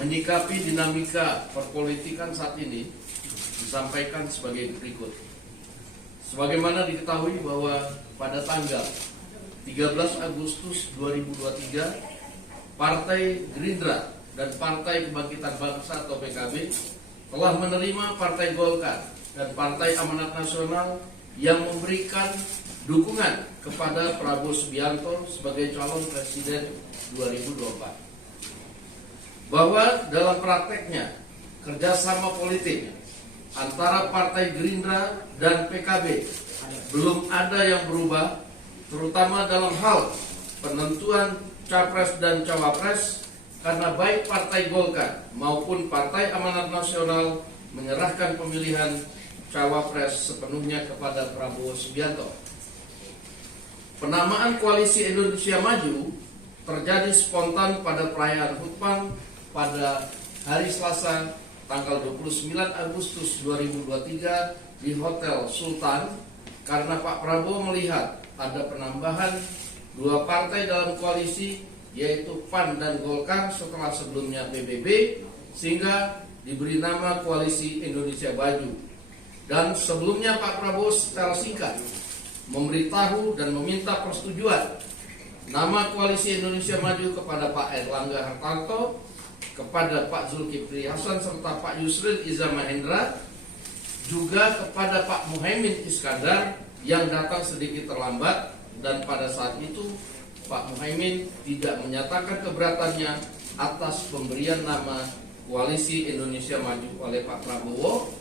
menyikapi dinamika perpolitikan saat ini disampaikan sebagai berikut. Sebagaimana diketahui bahwa pada tanggal 13 Agustus 2023, Partai Gerindra dan Partai Kebangkitan Bangsa atau PKB telah menerima Partai Golkar dan Partai Amanat Nasional yang memberikan dukungan kepada Prabowo Subianto sebagai calon presiden 2024. Bahwa dalam prakteknya kerjasama politik antara Partai Gerindra dan PKB belum ada yang berubah, terutama dalam hal penentuan capres dan cawapres, karena baik Partai Golkar maupun Partai Amanat Nasional menyerahkan pemilihan cawapres sepenuhnya kepada Prabowo Subianto. Penamaan Koalisi Indonesia Maju terjadi spontan pada perayaan HUT PAN pada hari Selasa tanggal 29 Agustus 2023 di Hotel Sultan, karena Pak Prabowo melihat ada penambahan dua partai dalam koalisi, yaitu PAN dan Golkar setelah sebelumnya PBB, sehingga diberi nama Koalisi Indonesia Maju. Dan sebelumnya Pak Prabowo secara singkat memberitahu dan meminta persetujuan nama Koalisi Indonesia Maju kepada Pak Airlangga Hartarto, kepada Pak Zulkifli Hasan serta Pak Yusril Iza Mahendra, juga kepada Pak Muhaimin Iskandar yang datang sedikit terlambat, dan pada saat itu Pak Muhaimin tidak menyatakan keberatannya atas pemberian nama Koalisi Indonesia Maju oleh Pak Prabowo,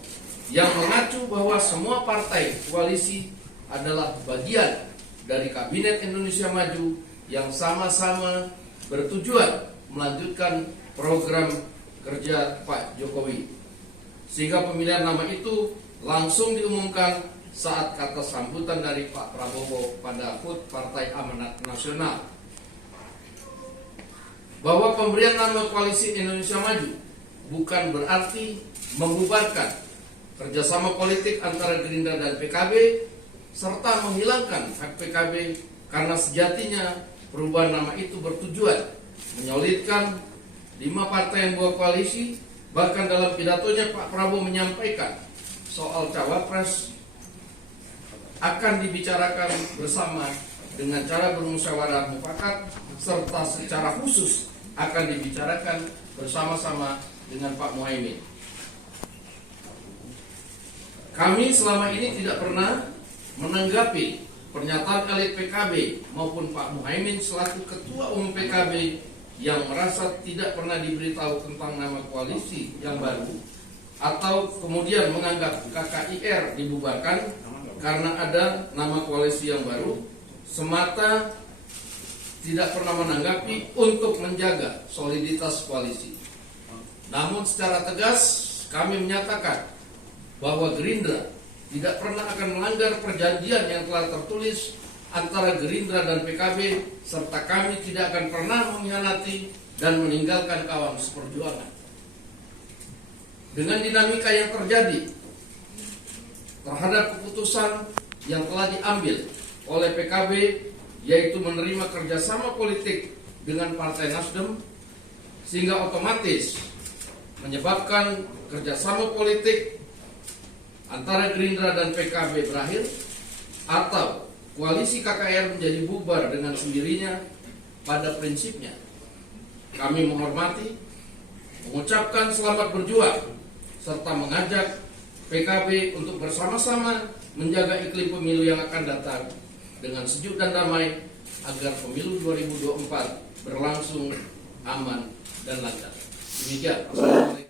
yang mengacu bahwa semua partai koalisi adalah bagian dari Kabinet Indonesia Maju yang sama-sama bertujuan melanjutkan program kerja Pak Jokowi. Sehingga pemilihan nama itu langsung diumumkan saat kata sambutan dari Pak Prabowo pada HUT Partai Amanat Nasional. Bahwa pemberian nama Koalisi Indonesia Maju bukan berarti membubarkan kerjasama politik antara Gerindra dan PKB, serta menghilangkan hak PKB, karena sejatinya perubahan nama itu bertujuan menyolidkan 5 partai yang buat koalisi. Bahkan dalam pidatonya Pak Prabowo menyampaikan soal cawapres akan dibicarakan bersama dengan cara bermusyawarah mufakat, serta secara khusus akan dibicarakan bersama-sama dengan Pak Muhaimin. Kami selama ini tidak pernah menanggapi pernyataan elit PKB maupun Pak Muhaimin selaku Ketua Umum PKB yang merasa tidak pernah diberitahu tentang nama koalisi yang baru, atau kemudian menganggap KKIR dibubarkan karena ada nama koalisi yang baru, semata tidak pernah menanggapi untuk menjaga soliditas koalisi. Namun secara tegas kami menyatakan bahwa Gerindra tidak pernah akan melanggar perjanjian yang telah tertulis antara Gerindra dan PKB, serta kami tidak akan pernah mengkhianati dan meninggalkan kawan seperjuangan. Dengan dinamika yang terjadi terhadap keputusan yang telah diambil oleh PKB, yaitu menerima kerjasama politik dengan Partai Nasdem, sehingga otomatis menyebabkan kerjasama politik antara Gerindra dan PKB berakhir, atau koalisi KKR menjadi bubar dengan sendirinya. Pada prinsipnya kami menghormati, mengucapkan selamat berjuang, serta mengajak PKB untuk bersama-sama menjaga iklim pemilu yang akan datang dengan sejuk dan damai, agar pemilu 2024 berlangsung aman dan lancar. Demikian. Assalamualaikum.